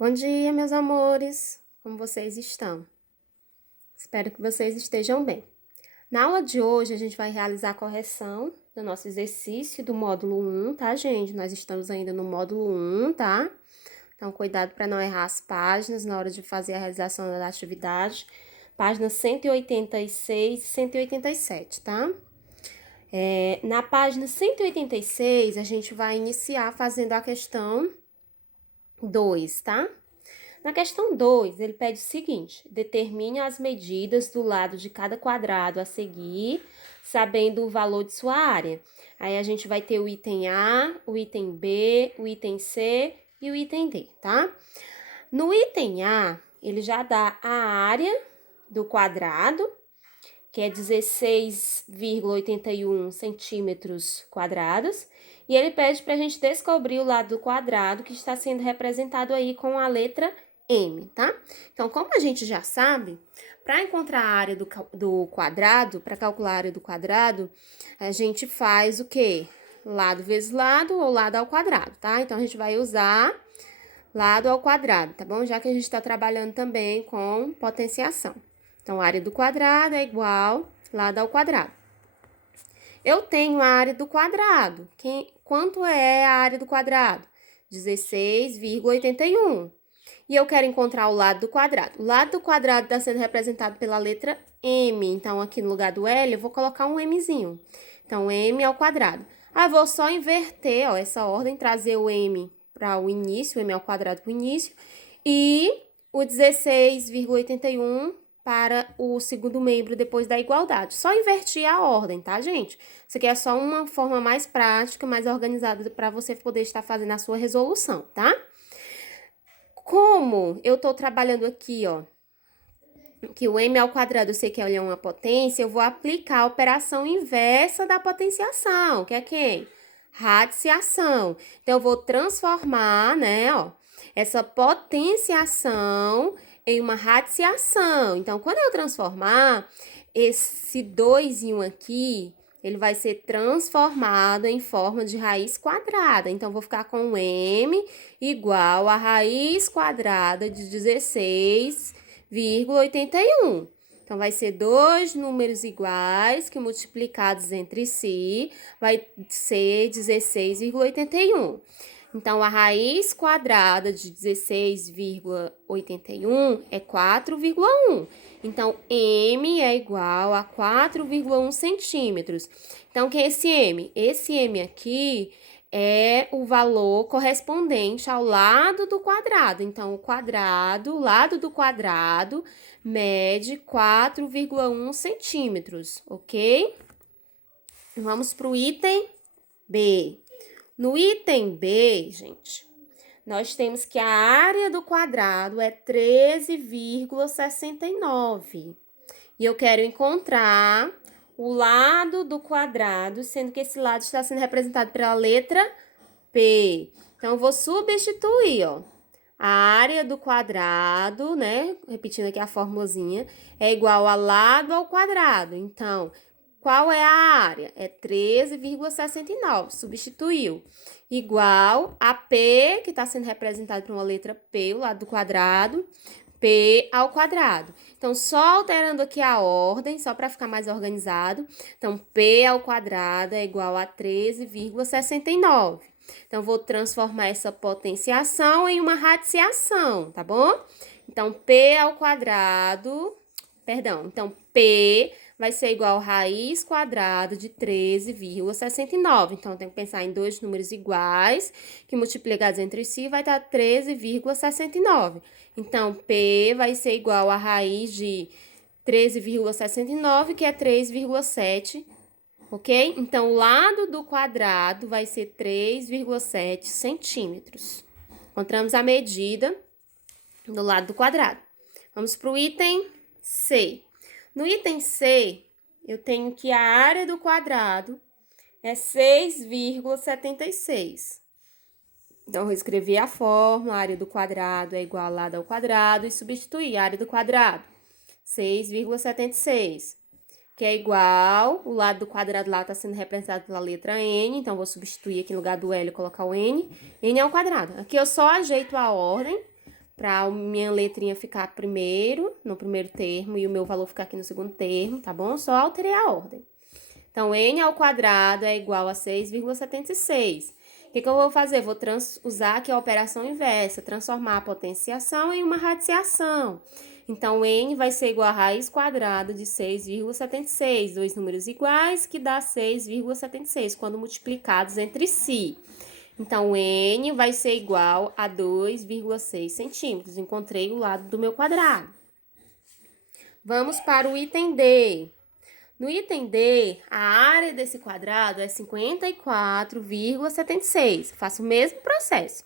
Bom dia, meus amores! Como vocês estão? Espero que vocês estejam bem. Na aula de hoje, a gente vai realizar a correção do nosso exercício do módulo 1, tá, gente? Nós estamos ainda no módulo 1, tá? Então, cuidado para não errar as páginas na hora de fazer a realização da atividade. Páginas 186 e 187, tá? Na página 186, a gente vai iniciar fazendo a questão 2, tá? Na questão 2, ele pede o seguinte: determine as medidas do lado de cada quadrado a seguir, sabendo o valor de sua área. Aí a gente vai ter o item A, o item B, o item C e o item D, tá? No item A, ele já dá a área do quadrado, que é 16,81 centímetros quadrados, e ele pede para a gente descobrir o lado do quadrado, que está sendo representado aí com a letra M, tá? Então, como a gente já sabe, para encontrar a área do quadrado, para calcular a área do quadrado, a gente faz o quê? Lado vezes lado ou lado ao quadrado, tá? Então, a gente vai usar lado ao quadrado, tá bom? Já que a gente está trabalhando também com potenciação. Então, a área do quadrado é igual lado ao quadrado. Eu tenho a área do quadrado. Quanto é a área do quadrado? 16,81. E eu quero encontrar o lado do quadrado. O lado do quadrado está sendo representado pela letra M. Então, aqui no lugar do L, eu vou colocar um Mzinho. Então, M ao quadrado. Eu vou só inverter, ó, essa ordem, trazer o M para o início, o M ao quadrado para o início, e o 16,81 para o segundo membro depois da igualdade. Só invertir a ordem, tá, gente? Isso aqui é só uma forma mais prática, mais organizada para você poder estar fazendo a sua resolução, tá? Como eu tô trabalhando aqui, ó, que o m ao quadrado eu sei que ele é uma potência, eu vou aplicar a operação inversa da potenciação, que é quem? Radiciação. Então, eu vou transformar, né, ó, essa potenciação em uma radiciação. Então, quando eu transformar, esse 2 em 1 aqui, ele vai ser transformado em forma de raiz quadrada. Então, vou ficar com m igual a raiz quadrada de 16,81. Então, vai ser dois números iguais que multiplicados entre si vai ser 16,81. Então, a raiz quadrada de 16,81 é 4,1. Então, M é igual a 4,1 centímetros. Então, que é esse M? Esse M aqui é o valor correspondente ao lado do quadrado. Então, o lado do quadrado, mede 4,1 centímetros, ok? Vamos para o item B. No item B, gente, nós temos que a área do quadrado é 13,69. E eu quero encontrar o lado do quadrado, sendo que esse lado está sendo representado pela letra P. Então, eu vou substituir, ó. A área do quadrado, né? Repetindo aqui a formulazinha, é igual a lado ao quadrado. Então, qual é a área? É 13,69. Substituiu. Igual a P, que está sendo representado por uma letra P, o lado do quadrado, P ao quadrado. Então, só alterando aqui a ordem, só para ficar mais organizado. Então, P ao quadrado é igual a 13,69. Então, vou transformar essa potenciação em uma radiciação, tá bom? Então, P ao quadrado, então, P vai ser igual a raiz quadrada de 13,69. Então, eu tenho que pensar em dois números iguais, que multiplicados entre si vai dar 13,69. Então, P vai ser igual a raiz de 13,69, que é 3,7, ok? Então, o lado do quadrado vai ser 3,7 centímetros. Encontramos a medida do lado do quadrado. Vamos para o item C. No item C, eu tenho que a área do quadrado é 6,76. Então, eu vou escrever a fórmula, a área do quadrado é igual a lado ao quadrado e substituir a área do quadrado, 6,76, que é igual, o lado do quadrado lá está sendo representado pela letra N, então, vou substituir aqui no lugar do L e colocar o N ao quadrado. Aqui eu só ajeito a ordem para a minha letrinha ficar primeiro, no primeiro termo, e o meu valor ficar aqui no segundo termo, tá bom? Só alterei a ordem. Então, n ao quadrado é igual a 6,76. O que eu vou fazer? Vou usar aqui a operação inversa, transformar a potenciação em uma radiciação. Então, n vai ser igual a raiz quadrada de 6,76, dois números iguais, que dá 6,76, quando multiplicados entre si. Então, n vai ser igual a 2,6 centímetros. Encontrei o lado do meu quadrado. Vamos para o item D. No item D, a área desse quadrado é 54,76. Faço o mesmo processo.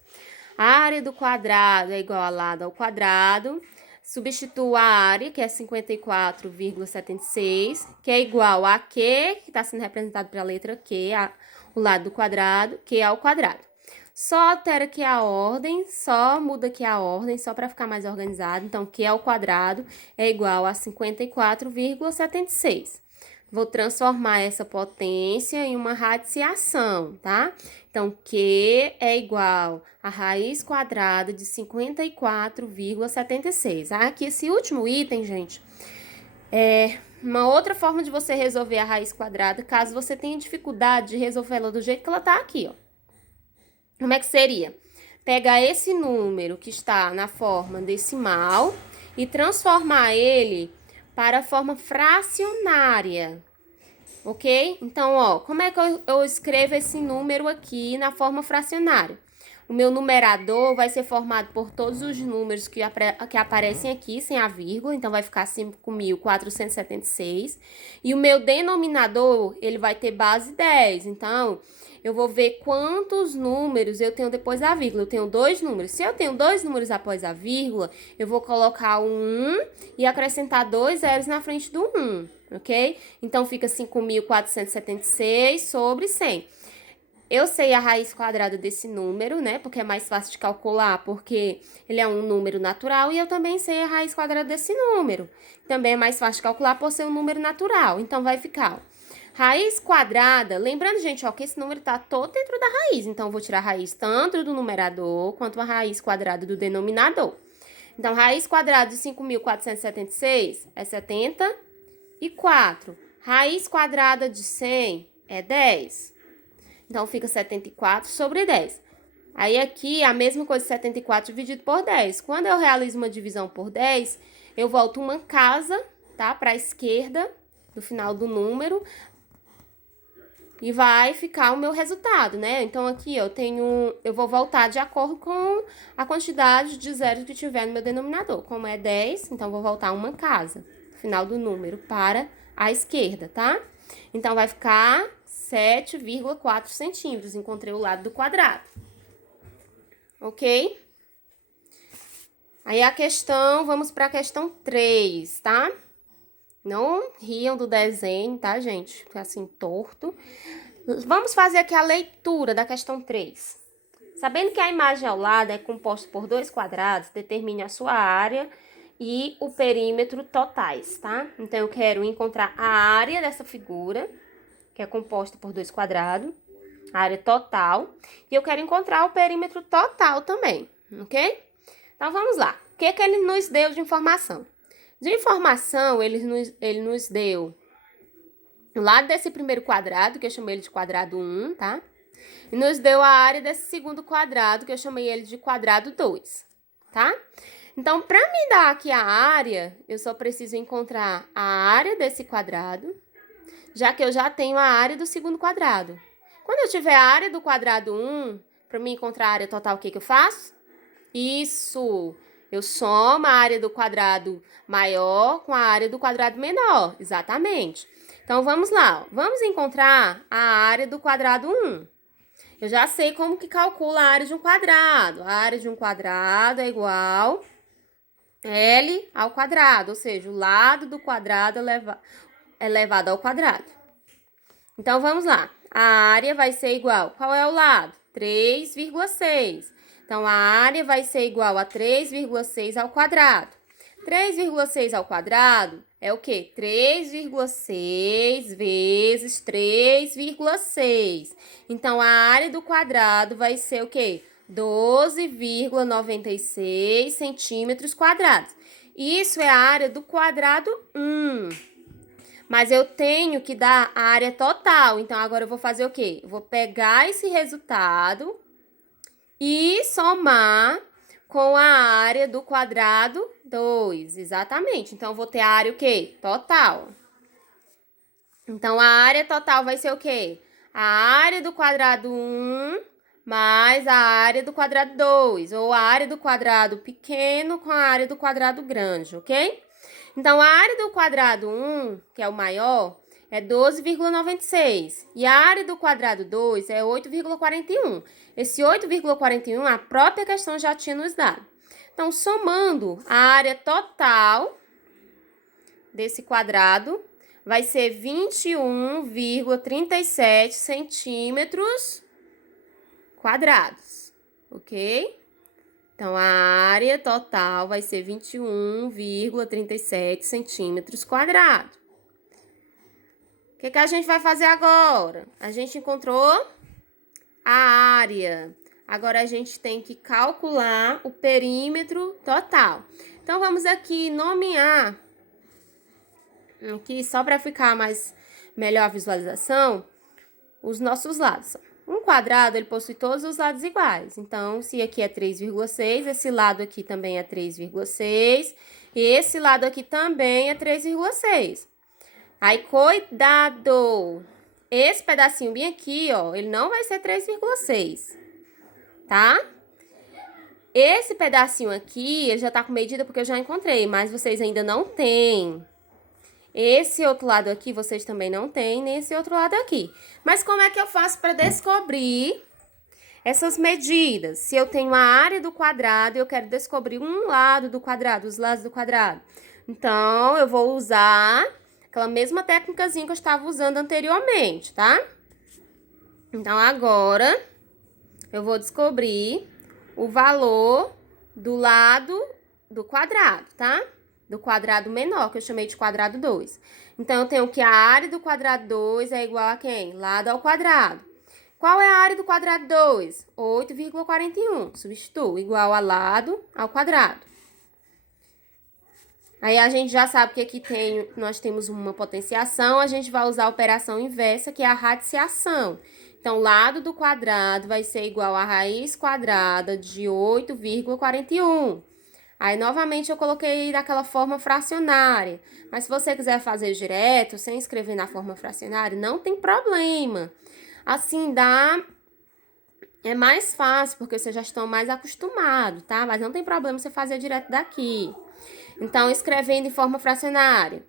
A área do quadrado é igual a lado ao quadrado. Substituo a área, que é 54,76, que é igual a Q, que está sendo representado pela letra Q, o lado do quadrado, Q ao quadrado. Só altera aqui a ordem, só muda aqui a ordem, só para ficar mais organizado. Então, Q ao quadrado é igual a 54,76. Vou transformar essa potência em uma radiciação, tá? Então, Q é igual a raiz quadrada de 54,76. Aqui, esse último item, gente, é uma outra forma de você resolver a raiz quadrada, caso você tenha dificuldade de resolver ela do jeito que ela tá aqui, ó. Como é que seria? Pegar esse número que está na forma decimal e transformar ele para a forma fracionária, ok? Então, ó, como é que eu escrevo esse número aqui na forma fracionária? O meu numerador vai ser formado por todos os números que aparecem aqui, sem a vírgula, então vai ficar 5.476. E o meu denominador, ele vai ter base 10, então eu vou ver quantos números eu tenho depois da vírgula. Eu tenho dois números. Se eu tenho dois números após a vírgula, eu vou colocar um 1 e acrescentar dois zeros na frente do 1, ok? Então, fica 5.476 sobre 100. Eu sei a raiz quadrada desse número, né? Porque é mais fácil de calcular, porque ele é um número natural. E eu também sei a raiz quadrada desse número. Também é mais fácil de calcular por ser um número natural. Então, vai ficar, ó, raiz quadrada, lembrando, gente, ó, que esse número tá todo dentro da raiz. Então, eu vou tirar a raiz tanto do numerador quanto a raiz quadrada do denominador. Então, raiz quadrada de 5.476 é 74. Raiz quadrada de 100 é 10. Então, fica 74 sobre 10. Aí, aqui, a mesma coisa, 74 dividido por 10. Quando eu realizo uma divisão por 10, eu volto uma casa, tá? Para a esquerda do final do número. E vai ficar o meu resultado, né? Então, aqui eu vou voltar de acordo com a quantidade de zeros que tiver no meu denominador. Como é 10, então, vou voltar uma casa, final do número, para a esquerda, tá? Então, vai ficar 7,4 centímetros. Encontrei o lado do quadrado. Ok? Aí, vamos para a questão 3, tá? Não riam do desenho, tá, gente? Fica assim, torto. Vamos fazer aqui a leitura da questão 3. Sabendo que a imagem ao lado é composta por dois quadrados, determine a sua área e o perímetro totais, tá? Então, eu quero encontrar a área dessa figura, que é composta por dois quadrados, a área total, e eu quero encontrar o perímetro total também, ok? Então, vamos lá. O que ele nos deu de informação? De informação, ele nos deu o lado desse primeiro quadrado, que eu chamei ele de quadrado 1, tá? E nos deu a área desse segundo quadrado, que eu chamei ele de quadrado 2, tá? Então, para me dar aqui a área, eu só preciso encontrar a área desse quadrado, já que eu já tenho a área do segundo quadrado. Quando eu tiver a área do quadrado 1, para me encontrar a área total, o que eu faço? Isso! Eu somo a área do quadrado maior com a área do quadrado menor, exatamente. Então, vamos lá, ó. Vamos encontrar a área do quadrado 1. Eu já sei como que calcula a área de um quadrado. A área de um quadrado é igual L ao quadrado, ou seja, o lado do quadrado elevado ao quadrado. Então, vamos lá. A área vai ser igual, qual é o lado? 3,6. Então, a área vai ser igual a 3,6 ao quadrado. 3,6 ao quadrado é o quê? 3,6 vezes 3,6. Então, a área do quadrado vai ser o quê? 12,96 centímetros quadrados. Isso é a área do quadrado 1. Mas eu tenho que dar a área total. Então, agora eu vou fazer o quê? Eu vou pegar esse resultado e somar com a área do quadrado 2. Exatamente. Então, eu vou ter a área o quê? Total. Então, a área total vai ser o quê? A área do quadrado 1 mais a área do quadrado 2. Ou a área do quadrado pequeno com a área do quadrado grande, ok? Então, a área do quadrado 1, que é o maior, é 12,96. E a área do quadrado 2 é 8,41. Esse 8,41 a própria questão já tinha nos dado. Então, somando a área total desse quadrado, vai ser 21,37 centímetros quadrados, ok? Então, a área total vai ser 21,37 centímetros quadrados. O que a gente vai fazer agora? A gente encontrou a área. Agora, a gente tem que calcular o perímetro total. Então, vamos aqui nomear, aqui só para ficar melhor a visualização, os nossos lados. Um quadrado, ele possui todos os lados iguais. Então, se aqui é 3,6, esse lado aqui também é 3,6. E esse lado aqui também é 3,6. Aí, cuidado! Esse pedacinho bem aqui, ó, ele não vai ser 3,6, tá? Esse pedacinho aqui, ele já tá com medida porque eu já encontrei, mas vocês ainda não têm. Esse outro lado aqui, vocês também não têm, nem esse outro lado aqui. Mas como é que eu faço para descobrir essas medidas? Se eu tenho a área do quadrado e eu quero descobrir um lado do quadrado, os lados do quadrado. Então, eu vou usar aquela mesma técnicazinha que eu estava usando anteriormente, tá? Então, agora, eu vou descobrir o valor do lado do quadrado, tá? Do quadrado menor, que eu chamei de quadrado 2. Então, eu tenho que a área do quadrado 2 é igual a quem? Lado ao quadrado. Qual é a área do quadrado 2? 8,41. Substituo, igual a lado ao quadrado. Aí, a gente já sabe que aqui nós temos uma potenciação, a gente vai usar a operação inversa, que é a radiciação. Então, lado do quadrado vai ser igual a raiz quadrada de 8,41. Aí, novamente, eu coloquei daquela forma fracionária. Mas se você quiser fazer direto, sem escrever na forma fracionária, não tem problema. Assim, é mais fácil, porque vocês já estão mais acostumados, tá? Mas não tem problema você fazer direto daqui. Então, escrevendo em forma fracionária,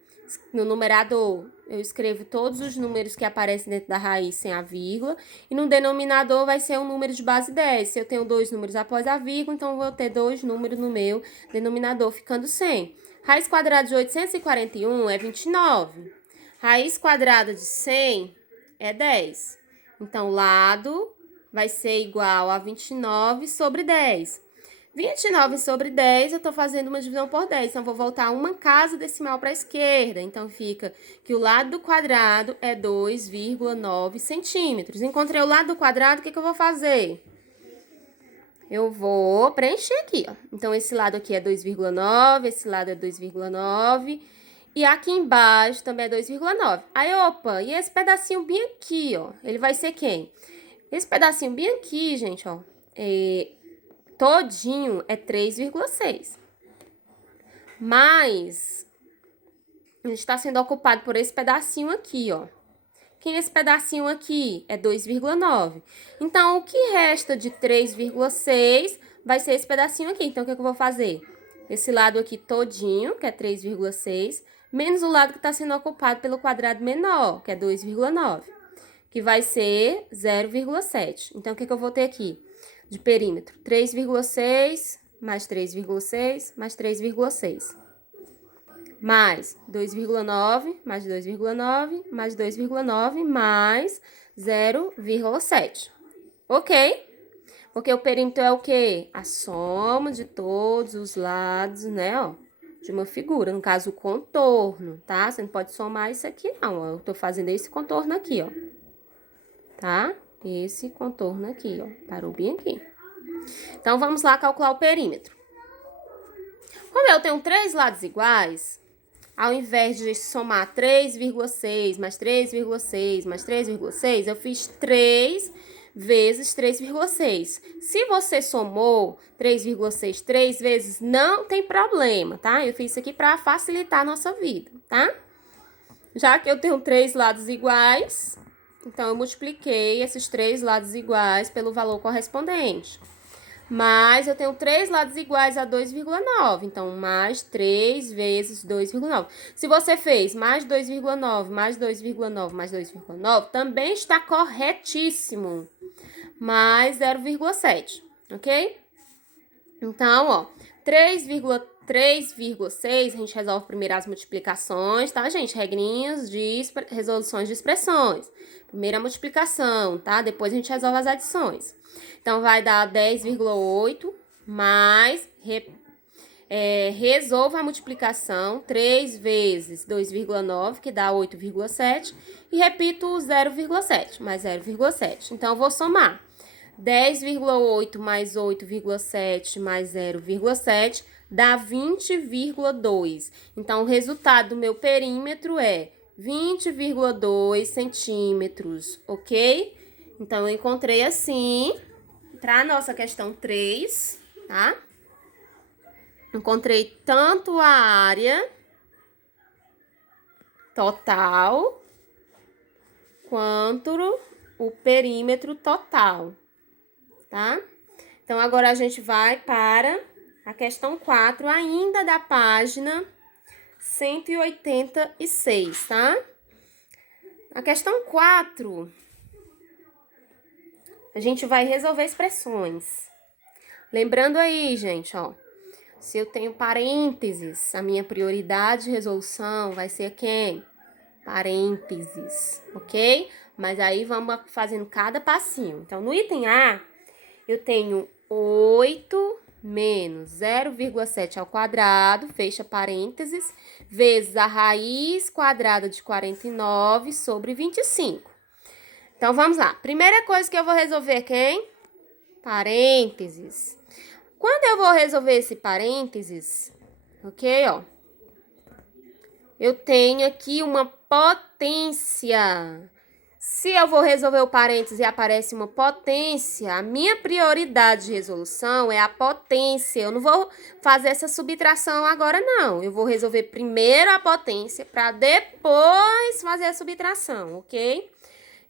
no numerador, eu escrevo todos os números que aparecem dentro da raiz sem a vírgula. E no denominador vai ser um número de base 10. Se eu tenho 2 números após a vírgula, então eu vou ter 2 números no meu denominador, ficando 100. Raiz quadrada de 841 é 29. Raiz quadrada de 100 é 10. Então, lado vai ser igual a 29 sobre 10. 29 sobre 10, eu estou fazendo uma divisão por 10. Então, vou voltar uma casa decimal para a esquerda. Então, fica que o lado do quadrado é 2,9 centímetros. Encontrei o lado do quadrado, o que eu vou fazer? Eu vou preencher aqui, ó. Então, esse lado aqui é 2,9, esse lado é 2,9. E aqui embaixo também é 2,9. Aí, opa, e esse pedacinho bem aqui, ó? Ele vai ser quem? Esse pedacinho bem aqui, gente, ó, todinho é 3,6. Mas a gente está sendo ocupado por esse pedacinho aqui, ó. Quem é esse pedacinho aqui? É 2,9. Então, o que resta de 3,6 vai ser esse pedacinho aqui. Então, o que eu vou fazer? Esse lado aqui todinho, que é 3,6, menos o lado que está sendo ocupado pelo quadrado menor, que é 2,9, que vai ser 0,7. Então, o que eu vou ter aqui? De perímetro, 3,6 mais 3,6 mais 3,6. Mais 2,9 mais 2,9 mais 2,9 mais 0,7. Ok? Porque o perímetro é o quê? A soma de todos os lados, né, ó, de uma figura. No caso, o contorno, tá? Você não pode somar isso aqui, não, ó. Eu tô fazendo esse contorno aqui, ó. Tá? Esse contorno aqui, ó. Parou bem aqui. Então, vamos lá calcular o perímetro. Como eu tenho 3 lados iguais, ao invés de somar 3,6 mais 3,6 mais 3,6, eu fiz 3 vezes 3,6. Se você somou 3,6 3 vezes, não tem problema, tá? Eu fiz isso aqui para facilitar a nossa vida, tá? Já que eu tenho 3 lados iguais, então eu multipliquei esses 3 lados iguais pelo valor correspondente. Mas eu tenho 3 lados iguais a 2,9. Então, mais 3 vezes 2,9. Se você fez mais 2,9, mais 2,9, mais 2,9, também está corretíssimo. Mais 0,7, ok? Então, ó, 3,6, a gente resolve primeiro as multiplicações, tá, gente? Regrinhas de resoluções de expressões. Primeiro a multiplicação, tá? Depois a gente resolve as adições. Então, vai dar 10,8 mais... resolva a multiplicação, 3 vezes 2,9, que dá 8,7. E repito o 0,7, mais 0,7. Então, eu vou somar. 10,8 mais 8,7 mais 0,7 dá 20,2. Então, o resultado do meu perímetro é 20,2 centímetros, ok? Então, eu encontrei assim, para a nossa questão 3, tá? Encontrei tanto a área total quanto o perímetro total, tá? Então, agora a gente vai para a questão 4, ainda da página 186, tá? A questão 4, a gente vai resolver expressões. Lembrando aí, gente, ó, se eu tenho parênteses, a minha prioridade de resolução vai ser quem? Parênteses, ok? Mas aí vamos fazendo cada passinho. Então, no item A, eu tenho 8 menos 0,7 ao quadrado, fecha parênteses, vezes a raiz quadrada de 49 sobre 25. Então, vamos lá. Primeira coisa que eu vou resolver quem? Parênteses. Quando eu vou resolver esse parênteses, ok, ó, eu tenho aqui uma potência. Se eu vou resolver o parênteses e aparece uma potência, a minha prioridade de resolução é a potência. Eu não vou fazer essa subtração agora, não. Eu vou resolver primeiro a potência para depois fazer a subtração, ok?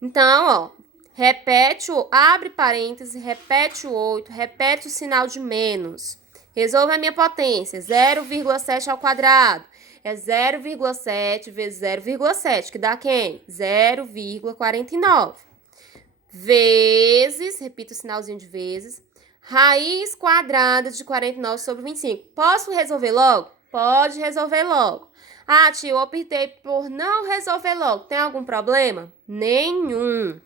Então, ó, abre parênteses, repete o 8, repete o sinal de menos. Resolva a minha potência, 0,7 ao quadrado. É 0,7 vezes 0,7, que dá quem? 0,49. Vezes, repita o sinalzinho de vezes, raiz quadrada de 49 sobre 25. Posso resolver logo? Pode resolver logo. Ah, tio, eu optei por não resolver logo. Tem algum problema? Nenhum.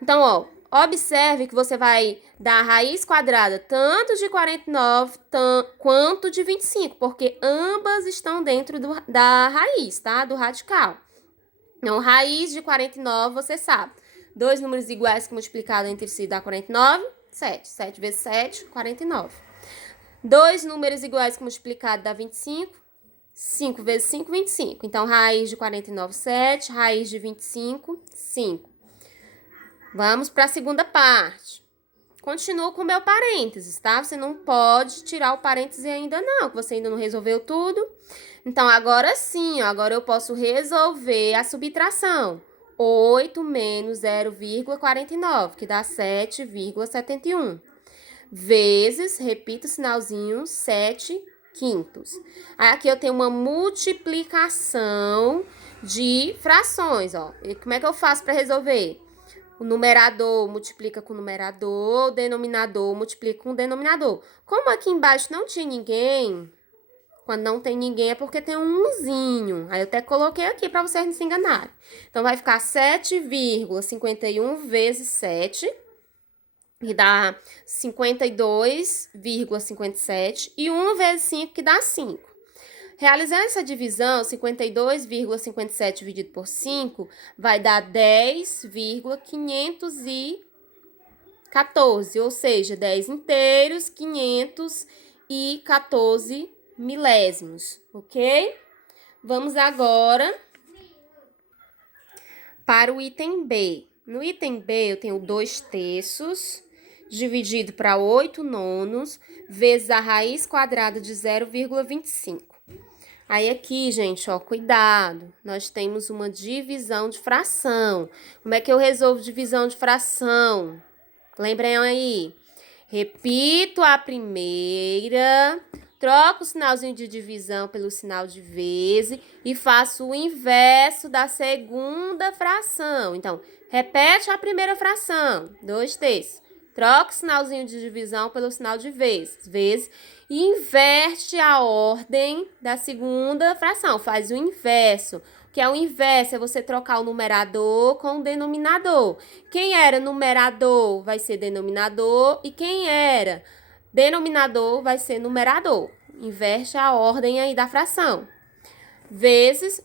Então, ó, observe que você vai dar a raiz quadrada tanto de 49 quanto de 25, porque ambas estão dentro da raiz, tá? Do radical. Então, raiz de 49, você sabe. Dois números iguais que multiplicado entre si dá 49, 7. 7 vezes 7, 49. Dois números iguais que multiplicado dá 25. 5 vezes 5, 25. Então, raiz de 49, 7. Raiz de 25, 5. Vamos para a segunda parte. Continuo com o meu parênteses, tá? Você não pode tirar o parênteses ainda não, que você ainda não resolveu tudo. Então, agora sim, ó, agora eu posso resolver a subtração. 8 menos 0,49, que dá 7,71. Vezes, repita o sinalzinho, 7 quintos. Aí, aqui eu tenho uma multiplicação de frações, ó. E como é que eu faço para resolver? O numerador multiplica com o numerador, o denominador multiplica com o denominador. Como aqui embaixo não tinha ninguém, quando não tem ninguém é porque tem um umzinho. Aí eu até coloquei aqui para vocês não se enganarem. Então, vai ficar 7,51 vezes 7, que dá 52,57, e 1 vezes 5, que dá 5. Realizando essa divisão, 52,57 dividido por 5 vai dar 10,500 e 14, ou seja, 10 inteiros, 514 milésimos, ok? Vamos agora para o item B. No item B, eu tenho 2/3 dividido para 8/9 vezes a raiz quadrada de 0,25. Aí aqui, gente, ó, cuidado, nós temos uma divisão de fração. Como é que eu resolvo divisão de fração? Lembrem aí. Repito a primeira, troco o sinalzinho de divisão pelo sinal de vezes e faço o inverso da segunda fração. Então, repete a primeira fração, 2/3. Troca o sinalzinho de divisão pelo sinal de vezes e inverte a ordem da segunda fração. Faz o inverso. O que é o inverso? É você trocar o numerador com o denominador. Quem era numerador vai ser denominador e quem era denominador vai ser numerador. Inverte a ordem aí da fração. Vezes,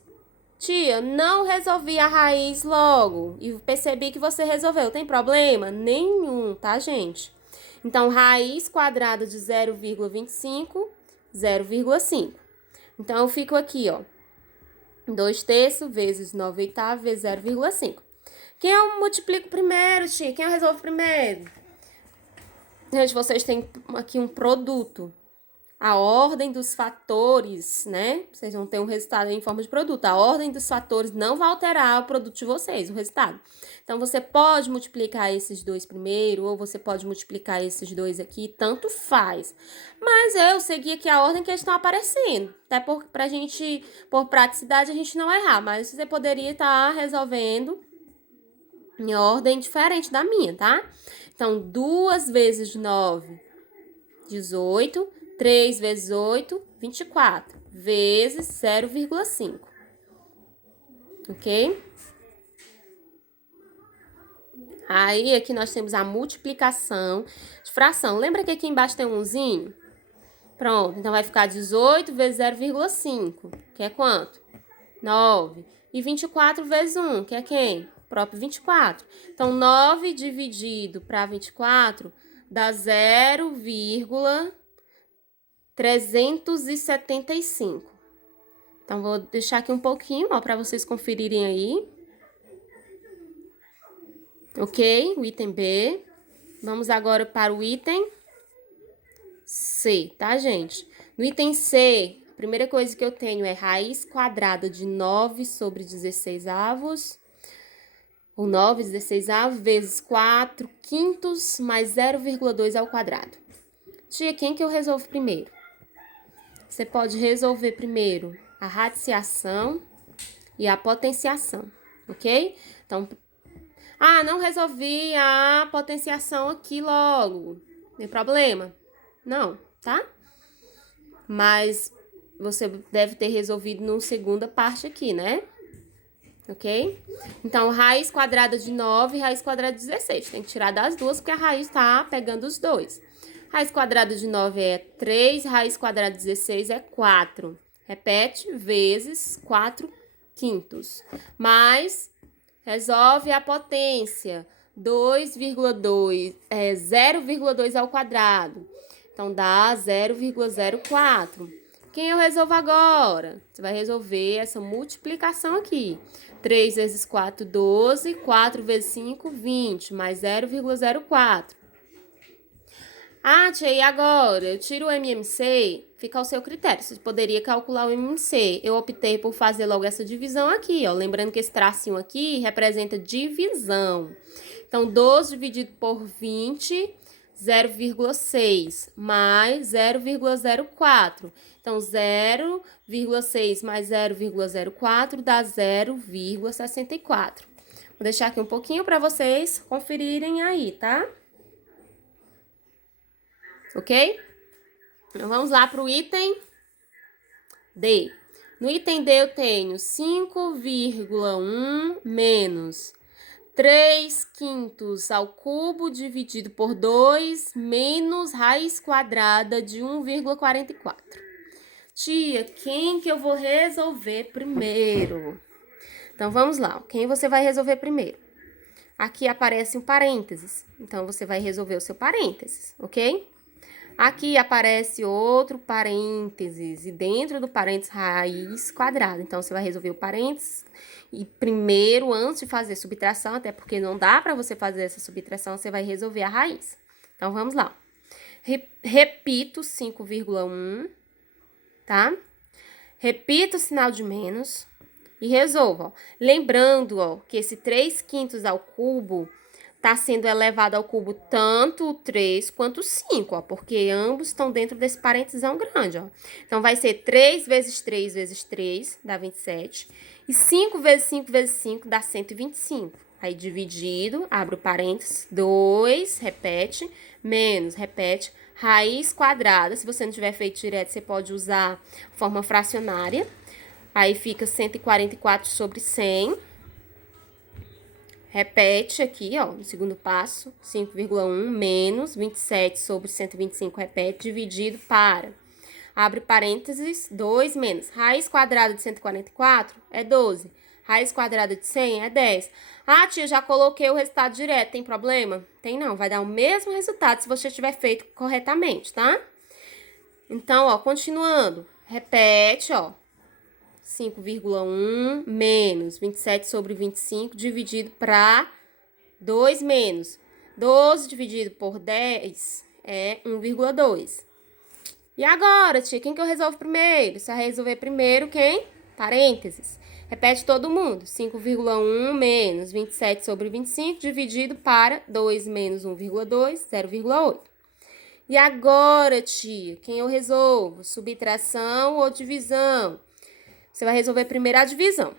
tia, não resolvi a raiz logo e percebi que você resolveu. Tem problema? Nenhum, tá, gente? Então, raiz quadrada de 0,25, 0,5. Então, eu fico aqui, ó. 2/3 vezes 9/8 vezes 0,5. Quem eu multiplico primeiro, tia? Quem eu resolvo primeiro? Gente, vocês têm aqui um produto. A ordem dos fatores, né? Vocês vão ter um resultado em forma de produto. A ordem dos fatores não vai alterar o produto de vocês, o resultado. Então, você pode multiplicar esses dois primeiro, ou você pode multiplicar esses dois aqui, tanto faz. Mas eu segui aqui a ordem que eles estão aparecendo. Até pra gente, por praticidade, a gente não errar. Mas você poderia estar resolvendo em ordem diferente da minha, tá? Então, 2 vezes 9, 18. 3 vezes 8, 24, vezes 0,5, ok? Aí, aqui nós temos a multiplicação de fração. Lembra que aqui embaixo tem um umzinho? Pronto, então vai ficar 18 vezes 0,5, que é quanto? 9. E 24 vezes 1, que é quem? O próprio 24. Então, 9 dividido para 24 dá 0,375. Então, vou deixar aqui um pouquinho, ó, para vocês conferirem aí. Ok? O item B. Vamos agora para o item C, tá, gente? No item C, a primeira coisa que eu tenho é raiz quadrada de 9 sobre 16 avos. O 9, 16 avos, vezes 4 quintos mais 0,2 ao quadrado. Tia, quem que eu resolvo primeiro? Você pode resolver primeiro a radiciação e a potenciação, ok? Então, não resolvi a potenciação aqui logo. Tem problema? Não, tá? Mas você deve ter resolvido na segunda parte aqui, né? Ok? Então, raiz quadrada de 9 e raiz quadrada de 16. Tem que tirar das duas, porque a raiz tá pegando os dois. Raiz quadrada de 9 é 3, raiz quadrada de 16 é 4. Repete, vezes 4 quintos. Mais, resolve a potência. 2,2 é 0,2 ao quadrado. Então, dá 0,04. Quem eu resolvo agora? Você vai resolver essa multiplicação aqui. 3 vezes 4, 12. 4 vezes 5, 20. Mais 0,04. Tia, e agora? Eu tiro o MMC, fica ao seu critério. Você poderia calcular o MMC. Eu optei por fazer logo essa divisão aqui, ó. Lembrando que esse tracinho aqui representa divisão. Então, 12 dividido por 20, 0,6 mais 0,04. Então, 0,6 mais 0,04 dá 0,64. Vou deixar aqui um pouquinho para vocês conferirem aí, tá? Ok? Então, vamos lá para o item D. No item D, eu tenho 5,1 menos 3 quintos ao cubo dividido por 2 menos raiz quadrada de 1,44. Tia, quem que eu vou resolver primeiro? Então, vamos lá. Quem você vai resolver primeiro? aqui aparece um parênteses. Então, você vai resolver o seu parênteses, ok? Aqui aparece outro parênteses, e dentro do parênteses, raiz quadrada. Então, você vai resolver o parênteses, e primeiro, antes de fazer subtração, até porque não dá para você fazer essa subtração, você vai resolver a raiz. Então, vamos lá. Repito 5,1, tá? Repito o sinal de menos e resolvo, ó. Lembrando, ó, que esse 3/5 ao cubo tá sendo elevado ao cubo tanto o 3 quanto o 5, ó, porque ambos estão dentro desse parêntesão grande, ó. Então, vai ser 3 vezes 3 vezes 3, dá 27, e 5 vezes 5 vezes 5 dá 125. Aí, dividido, abre o parênteses, 2, repete, menos, repete, raiz quadrada. Se você não tiver feito direto, você pode usar forma fracionária. Aí, fica 144 sobre 100. Repete aqui, ó, no segundo passo, 5,1 menos 27 sobre 125, repete, dividido para, abre parênteses, 2 menos, raiz quadrada de 144 é 12, raiz quadrada de 100 é 10. Ah, tia, já coloquei o resultado direto, tem problema? Tem não, vai dar o mesmo resultado se você tiver feito corretamente, tá? Então, ó, continuando, repete, ó. 5,1 menos 27 sobre 25 dividido para 2 menos 12 dividido por 10 é 1,2. E agora, tia, quem que eu resolvo primeiro? Você vai resolver primeiro quem? Parênteses. Repete todo mundo. 5,1 menos 27 sobre 25 dividido para 2 menos 1,2, 0,8. E agora, tia, quem eu resolvo? Subtração ou divisão? Você vai resolver primeiro a divisão.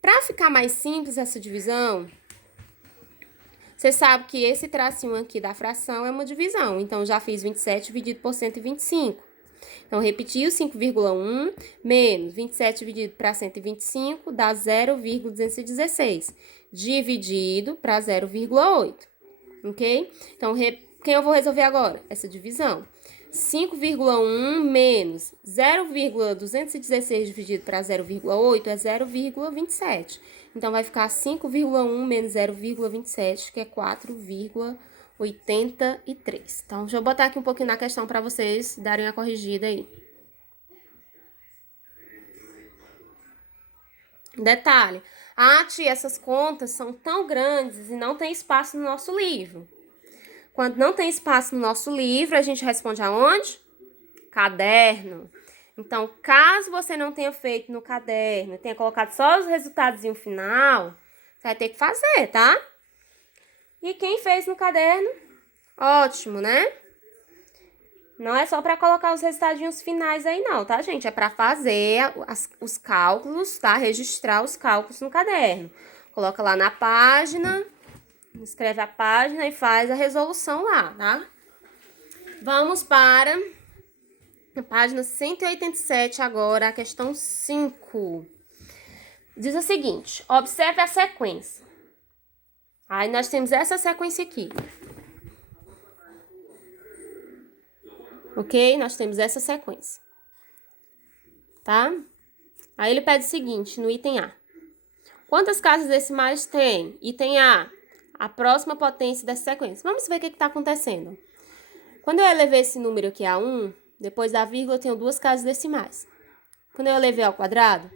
Para ficar mais simples essa divisão, você sabe que esse tracinho aqui da fração é uma divisão. Então, já fiz 27 dividido por 125. Então, repeti o 5,1 menos 27 dividido para 125 dá 0,216. Dividido para 0,8. Ok? Então, quem eu vou resolver agora? Essa divisão. 5,1 menos 0,216 dividido para 0,8 é 0,27. Então, vai ficar 5,1 menos 0,27, que é 4,83. Então, deixa eu botar aqui um pouquinho na questão para vocês darem a corrigida aí. Detalhe. Ah, tia, essas contas são tão grandes e não tem espaço no nosso livro. Quando não tem espaço no nosso livro, a gente responde aonde? Caderno. Então, caso você não tenha feito no caderno, tenha colocado só os resultados no final, você vai ter que fazer, tá? E quem fez no caderno? Ótimo, né? Não é só para colocar os resultadinhos finais aí não, tá, gente? É para fazer os cálculos, tá? Registrar os cálculos no caderno. Coloca lá na página, escreve a página e faz a resolução lá, tá? Vamos para a página 187 agora, a questão 5. Diz o seguinte, observe a sequência. Aí nós temos essa sequência aqui. Ok? Nós temos essa sequência. Tá? Aí ele pede o seguinte, no item A. Quantas casas decimais tem? Item A. A próxima potência dessa sequência. Vamos ver o que está acontecendo. Quando eu elevei esse número aqui a 1, depois da vírgula eu tenho duas casas decimais. Quando eu elevei ao quadrado,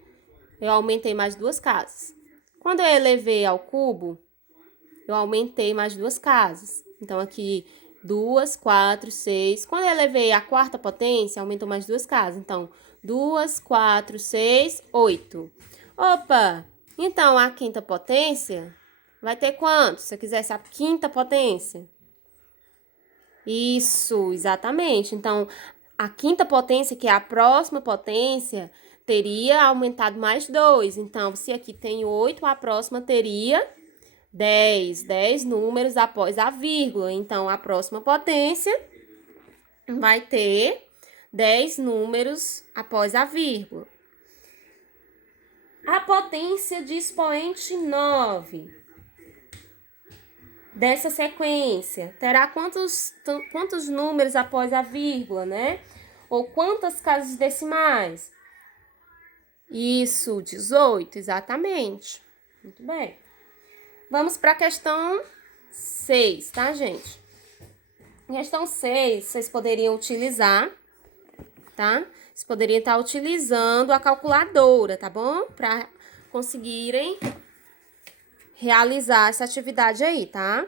eu aumentei mais duas casas. Quando eu elevei ao cubo, eu aumentei mais duas casas. Então, aqui, 2, 4, 6. Quando eu elevei a quarta potência, aumentou mais duas casas. Então, 2, 4, 6, 8. Opa! Então, a quinta potência vai ter quanto? Se eu quisesse a quinta potência. Isso, exatamente. Então, a quinta potência, que é a próxima potência, teria aumentado mais 2. Então, se aqui tem 8, a próxima teria 10. 10 números após a vírgula. Então, a próxima potência vai ter 10 números após a vírgula. A potência de expoente 9 dessa sequência terá quantos números após a vírgula, né? Ou quantas casas decimais? Isso, 18, exatamente. Muito bem. Vamos para a questão 6, tá, gente? Questão 6, vocês poderiam utilizar, tá? Vocês poderiam estar utilizando a calculadora, tá bom? Para conseguirem realizar essa atividade aí, tá?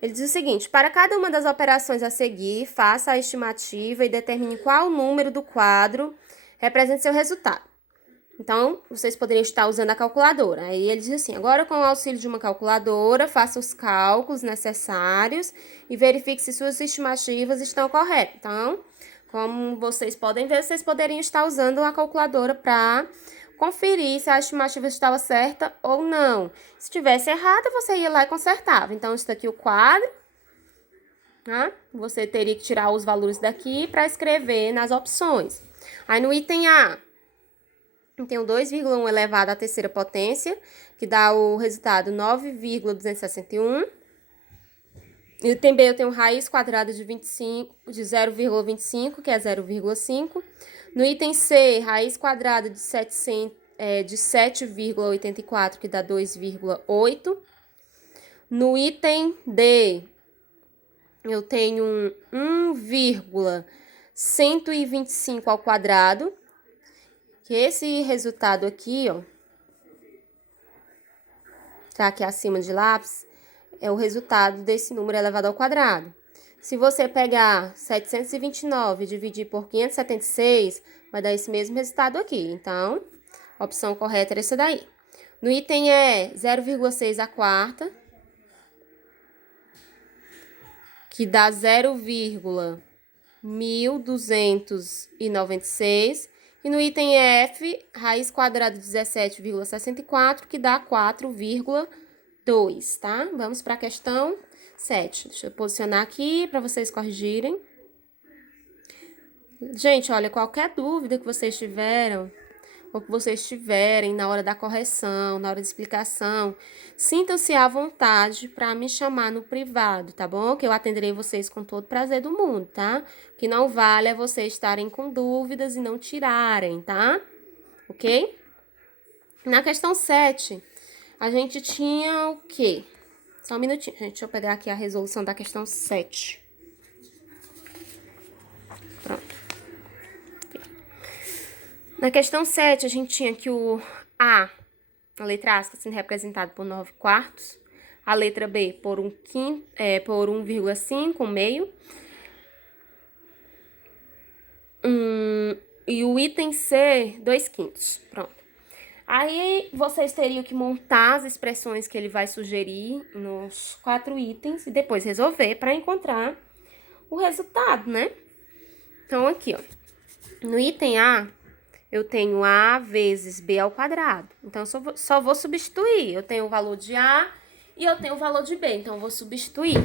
Ele diz o seguinte: para cada uma das operações a seguir, faça a estimativa e determine qual número do quadro representa seu resultado. Então, vocês poderiam estar usando a calculadora. Aí ele diz assim: agora, com o auxílio de uma calculadora, faça os cálculos necessários e verifique se suas estimativas estão corretas. Então, como vocês podem ver, vocês poderiam estar usando a calculadora para conferir se a estimativa estava certa ou não. Se estivesse errada, você ia lá e consertava. Então, isso daqui é o quadro, tá? Você teria que tirar os valores daqui para escrever nas opções. Aí, no item A, tem o 2,1 elevado à terceira potência, que dá o resultado 9,261. No item B, eu tenho raiz quadrada de 0,25, que é 0,5. No item C, raiz quadrada de 7,84, que dá 2,8. No item D, eu tenho 1,125 ao quadrado, que esse resultado aqui, ó, tá aqui acima de lápis, é o resultado desse número elevado ao quadrado. Se você pegar 729 e dividir por 576, vai dar esse mesmo resultado aqui. Então, a opção correta era essa daí. No item E, 0,6 à quarta, que dá 0,1296. E no item F, raiz quadrada de 17,64, que dá 4,2, tá? Vamos para a questão 7. Deixa eu posicionar aqui para vocês corrigirem. Gente, olha, qualquer dúvida que vocês tiveram, ou que vocês tiverem na hora da correção, na hora da explicação, sintam-se à vontade para me chamar no privado, tá bom? Que eu atenderei vocês com todo prazer do mundo, tá? O que não vale é vocês estarem com dúvidas e não tirarem, tá? Ok? Na questão 7, a gente tinha o quê? Só um minutinho, gente. Deixa eu pegar aqui a resolução da questão 7. Pronto. Na questão 7, a gente tinha que o A, a letra A, está sendo representada por 9/4. A letra B por 1,5, 1 meio. E o item C, 2/5. Pronto. Aí, vocês teriam que montar as expressões que ele vai sugerir nos 4 itens e depois resolver para encontrar o resultado, né? Então, aqui, ó. No item A, eu tenho A vezes B ao quadrado. Então, só vou substituir. Eu tenho o valor de A e eu tenho o valor de B. Então, eu vou substituir.